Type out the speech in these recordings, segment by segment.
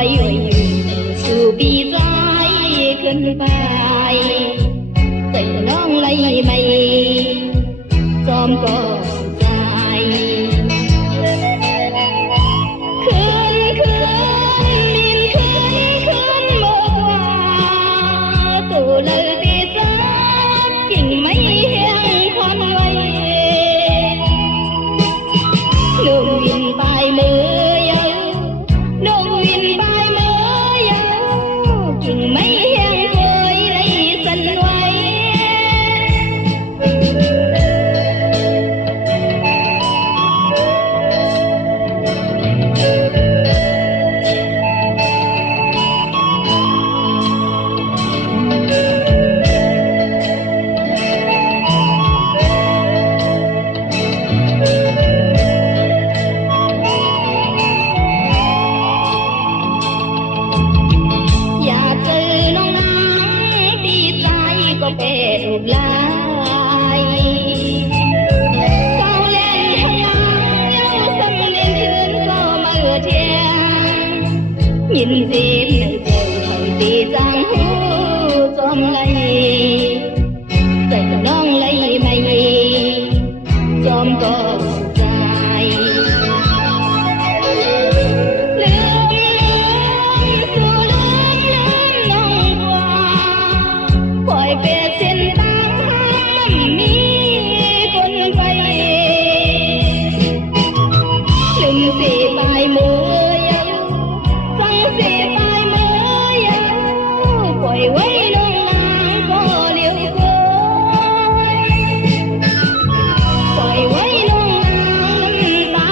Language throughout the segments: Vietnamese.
สู่ปีซ้ายขึ้นไปใส่น้องไล่ไม่จอมก็ใจขึ้นบินขึ้นบอกว่าตัวเลยตีซ้ำยิ่งไม่เห็นควันไว้ลูกบินไปมือnhìn đêm trời thời đi giang hồ xóm lấy dậy non lấy mây xóm có dài lớn non qua khỏi về trên tám mi con vây đừng về bài mưa quay đông ngang có liêu cối quay đông ngang ta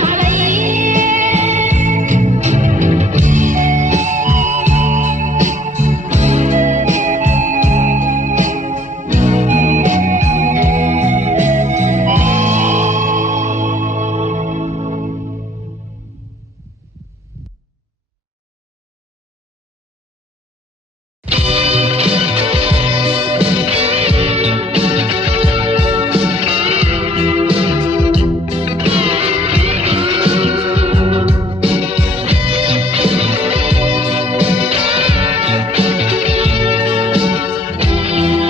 đây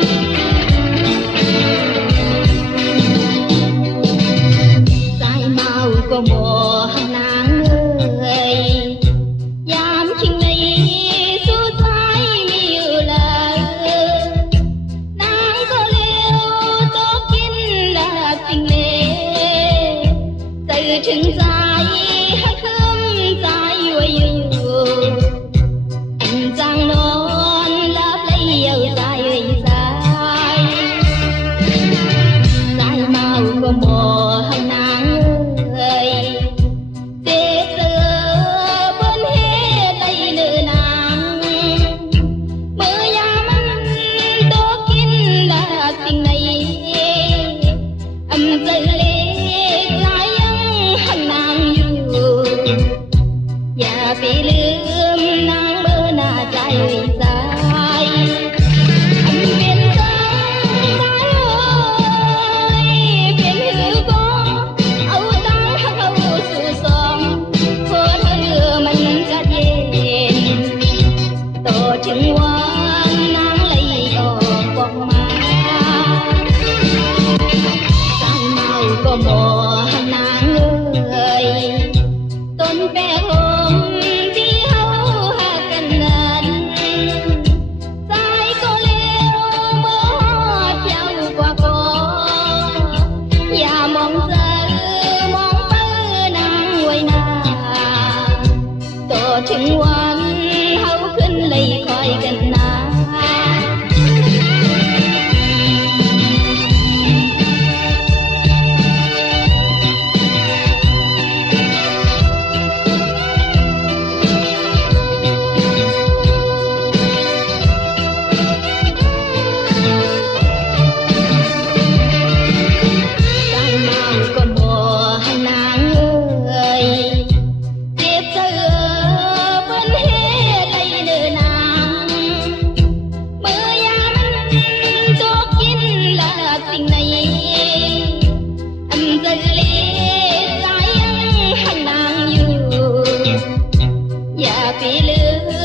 phí lứa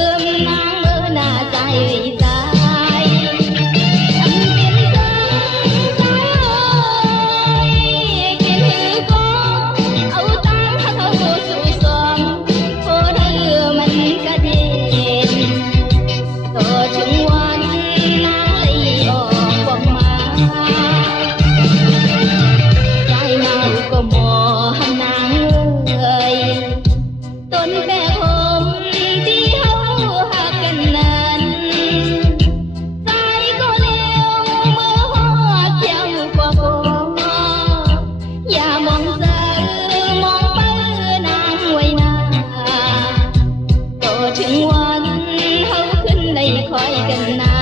นแปะผมที่เฮาหักกันนั้นใจก็เลี้ยวเมื่อฮอดเที่ยวกว่าบ่อย่ามองเสือมองเปิ้นางไว้นาก็ถึงวันเฮาขึ้นได้คอยกันนา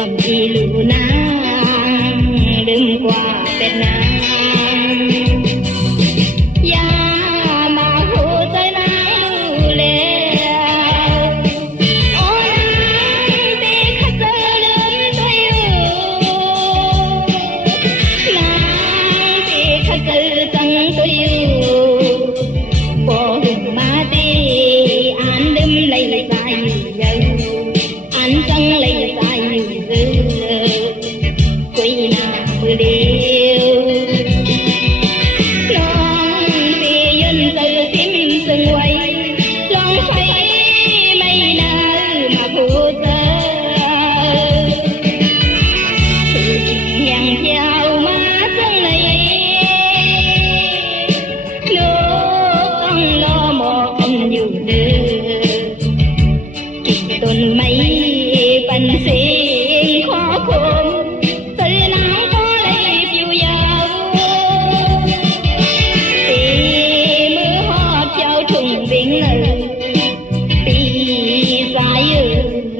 xuồng đi lũ nắng đêm qua Việt Nam ya mà hồ tới nắng lệ ôi nắng đi khát giờ lớn tôi yêu nắng đi khát giờ tăng tôi yêu bỏ hùng ma đi an đêm lấy dài an trăng lấy dài quỳ nào mưa điêu non thì dân từ tím sừng quay lon xoay mây nở mà phụ tơ từ hẹn chào má sân này nước con lo một anh dù đưa chỉ tuần mấy bánh xuyên khó khôn từ nắng có lấy phiêu dầu thì mưa hót trao trùng biển lời vì dài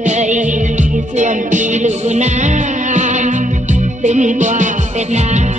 ơi xuồng đi lũ nam đêm qua Việt Nam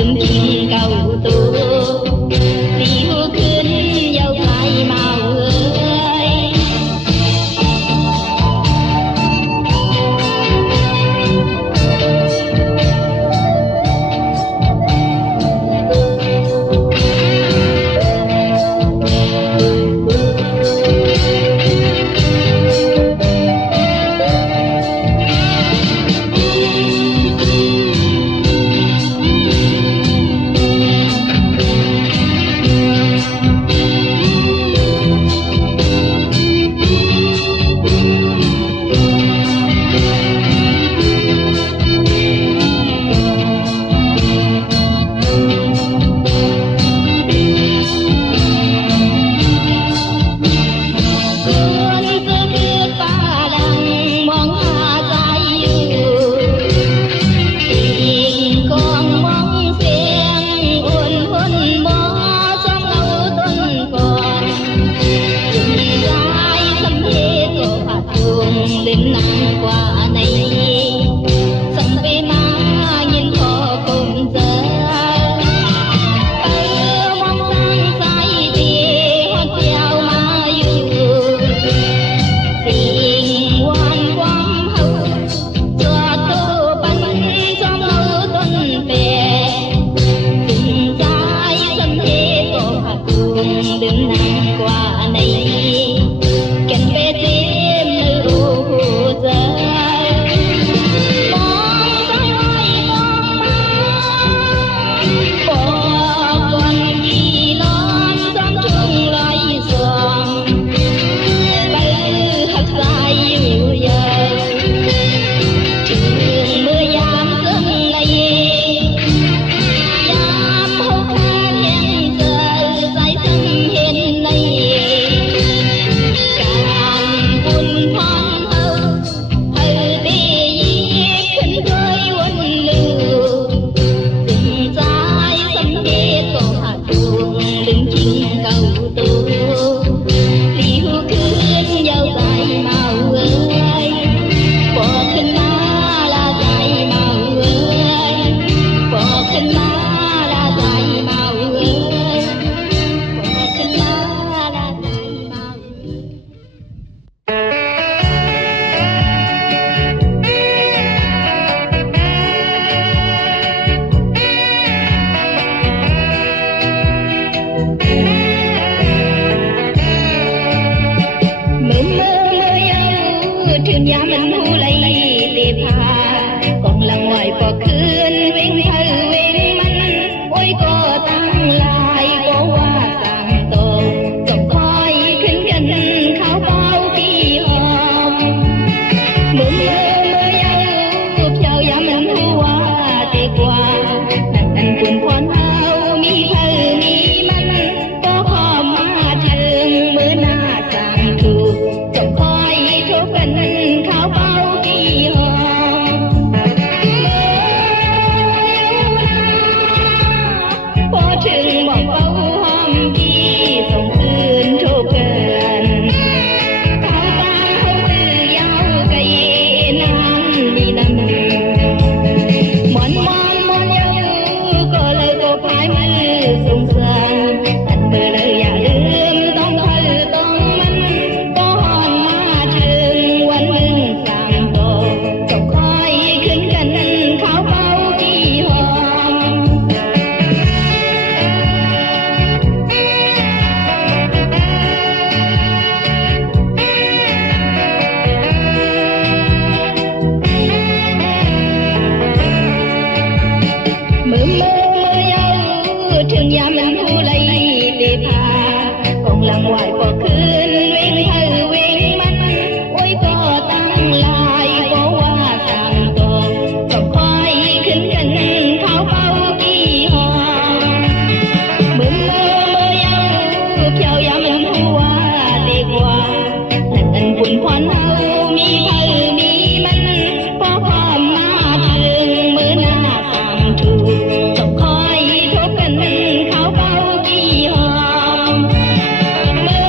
đừng chinh cầu tu liu khuyên dâu phải màu ơi lên nắng qua này sông về má nhìn thọ cùng giờ mong sang say thì hót treo má yêu tình quan quang hậu cho tô bánh trong lâu tuần về tình trái sân thế tổ hạt cùng đừng nắng qua này cần về trường giá mình thu lấy đẹp hà còn là ngoài có khuyên viên thơ viên mình ôi có tăng lại có hoa sang tổ tổng khói khuyên gần khao bao kỳ hòm mơ mơ mơ yêu chào giá mình thu hoa tê qua nặng nặng cuốn khoan hao mi thơ mi mình có khó mà trường mơ na sang thu tổng khói thốt gần khao bao kỳ hòm có trường mong bao hôm đi dòng cơn thô cần khao bao hông từ giao cây nan đi nằm mòn mòn mòn yêu có lời có phải mơ sung sướng anh mơ lời giả đêmต้องthơต้องมันcó hòn ma trường quanh mừng sang tổ tổng khói khuyên gần khao bao kỳ hòm mơ mơ mơ yêu trường giá mình thu lấy đẹp hà còn là ngoài có khuyên viên thơ viên mình ôi có tăng lại có hoa sang tổ tổng khói khuyên gần khao bao kỳ hòm mơ mơ mơ yêu chào giá mình thu hoa đẹp qua nặng nặng cuốn khoan hao mi thơ mi mình có khó mà trường mơ na sang thu tổng khói thốt gần khao bao kỳ hòm mơ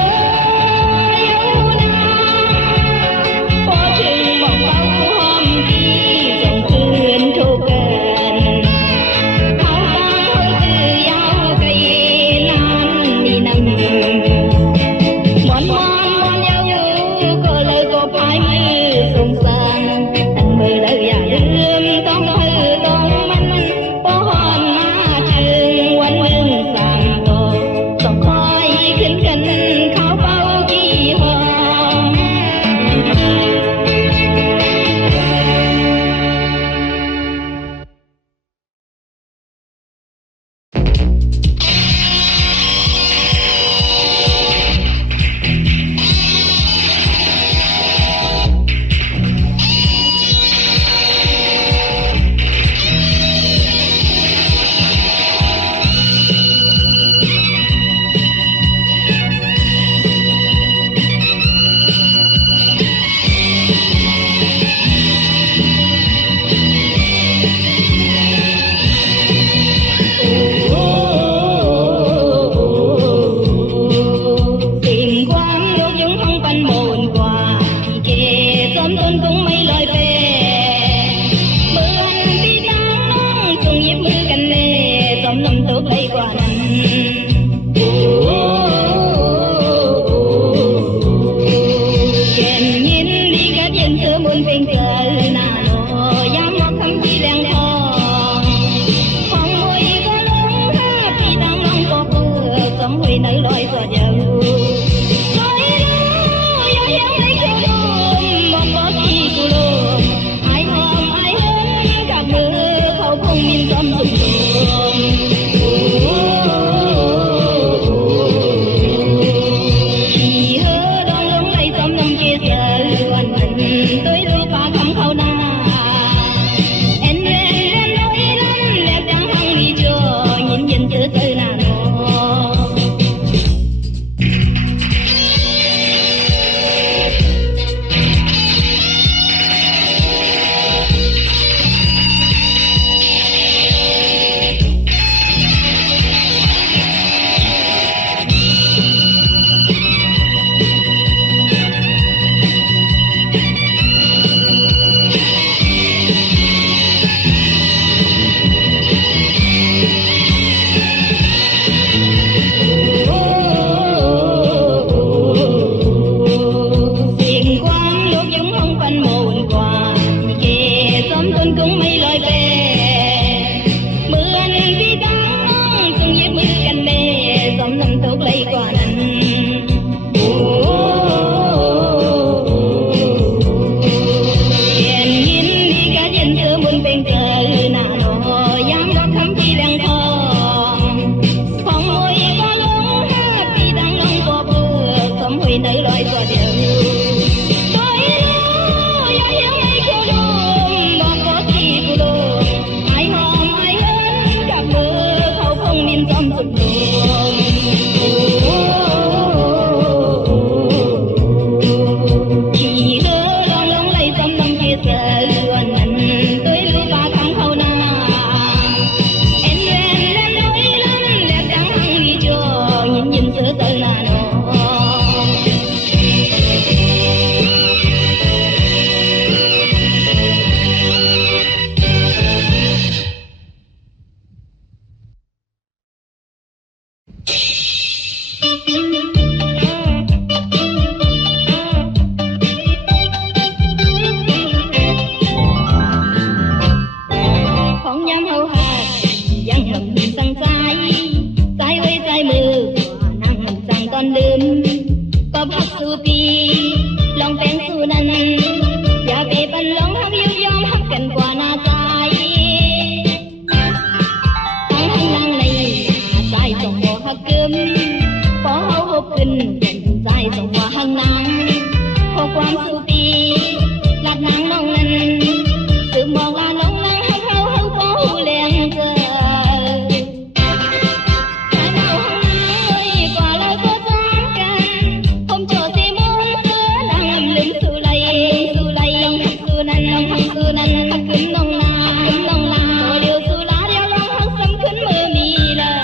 บขึ้นใจสงว่าหังนางขอความสุตีหลัดนางน้องนั้นสืบมองลาน้องนางให้เขาก็หูแรงเกินถ้าเมาหังนางเลยกว่าเราก็จานกันผมโจสีมุ้งเสือนางลืมสุไลสุนั้นหักสุนั้นหักขึ้นน้องนาขึ้นน้องนาเดียวสุลาเดียวร้องหักซ้ำขึ้นมือมีเลย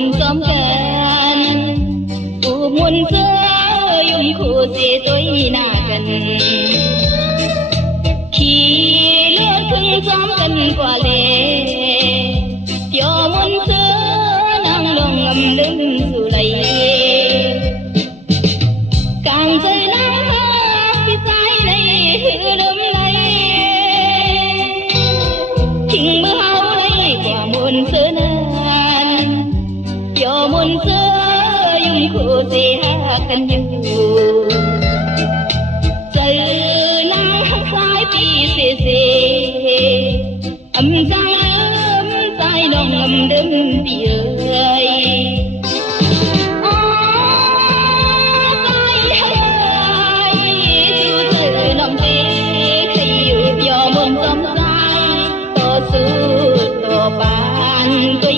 muôn xóm gần muôn xưa dùng khổ dễ tôi nà gần khi lứa thương xóm gần qua lệ cho muôn xưa nàng lòng ngầm đứng dù lấy càng rơi nắng cái trái này hư đâm lấy chừng mưa hao đây quả muôn xưa nan cho muôn xưa dùng khổ dễ cần nhiều trời nắng sai bị xề xề âm giang ấm sai lòng ngầm đêm bị ơi bạn tôi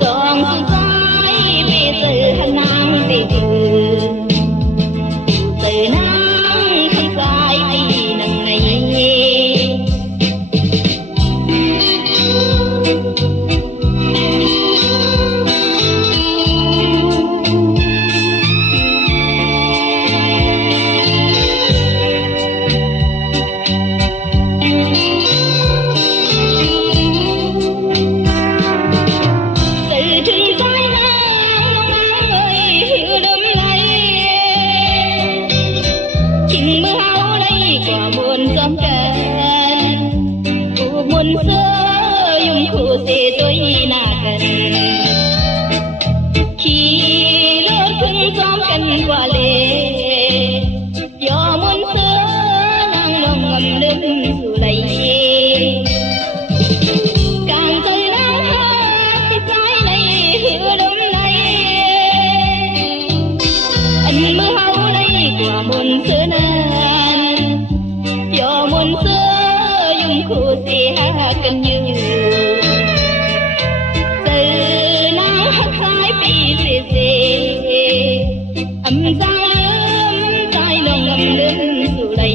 dòng sai về từ hành năng về từ nắng không sai vì nắng này muôn xưa dùng khổ dễ tôi nà gần khi lỡ thương xóm cần qua lệ do muôn xưa nàng lòng ngầm đứng dù lấy càng rơi nắng cái trái này hứa đâm lấy anh mơ hao lấy quả muôn xưa nan do muôn xưa dùng khổ dễ cần như từ nắng hắt sai bị xề xề âm giang ấm sai lòng ngầm đứng dù lấy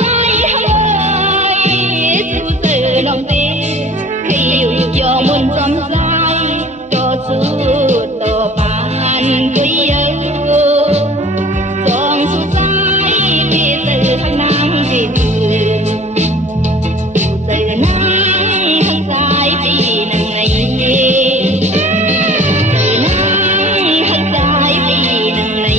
sai hơi dù từ lòng tê khi yêu cho muôn xóm sai cho suốt tờ bàn cây ơi còn su sai về từ thằng nắng về từ nắng không sai vì nắng này từ nắng không sai vì nắng này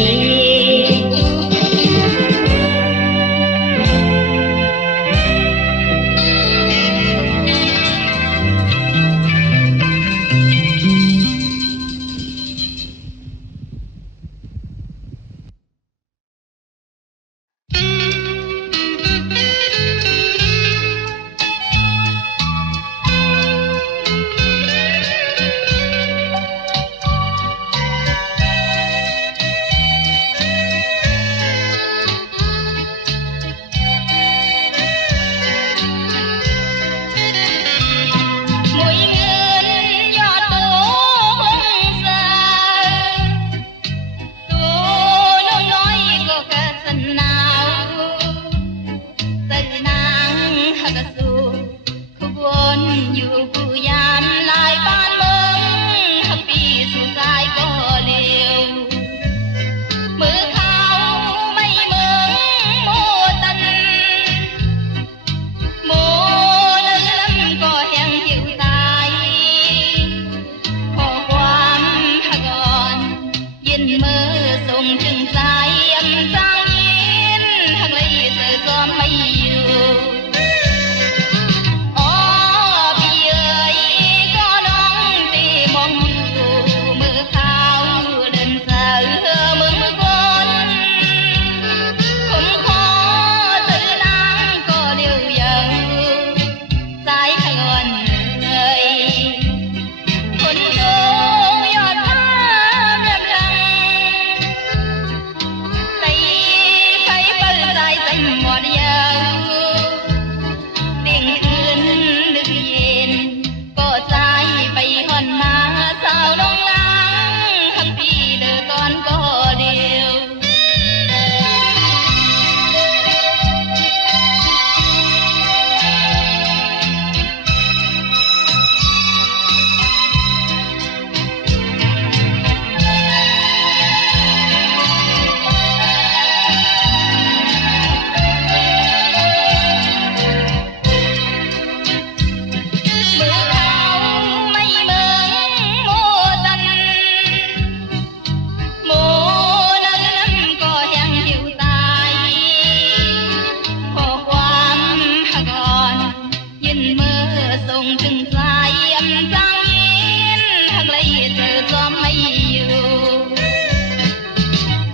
sông trừng dài âm giang yên thằng lấy giờ gió mây yêu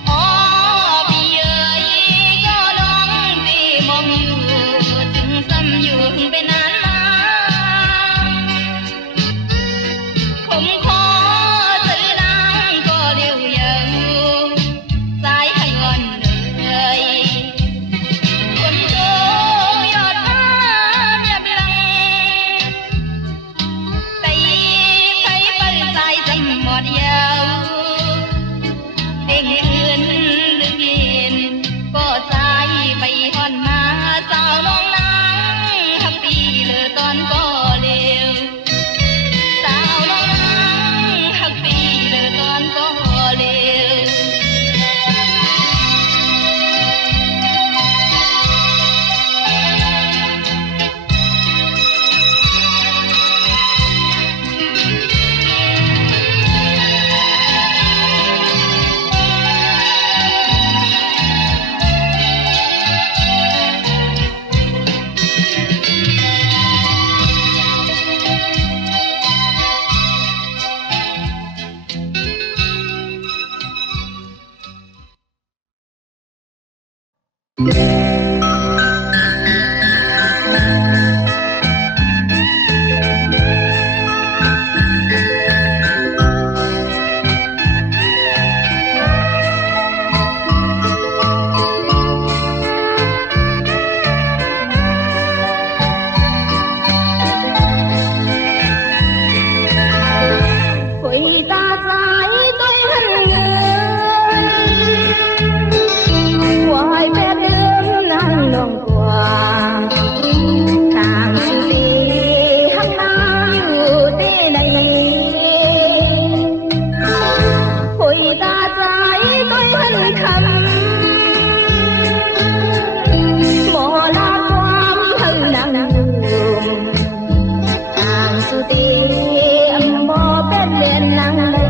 ó bi ơi có đón đi mong yêu trừng xăm dương bên án không khó tự đang có điều dấu sai hay gần đời quân đô yết áp nhập lăng tay thấy phân sai dầm một dấu tình ươn đứng yên có sai bay hòn ma sao non nắng thăm đi lừa toàn có liều sao non nắng hắc đi lừa toàn có liều Quỳ ta trái tôi hân người hoài bé đêm nắng lòng quà thang su đi hăng nắng tê này quỳ ta trái tôi hân khăm mò la quam hân nắng thang su đi âm mò bên lên nắng này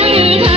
chẳng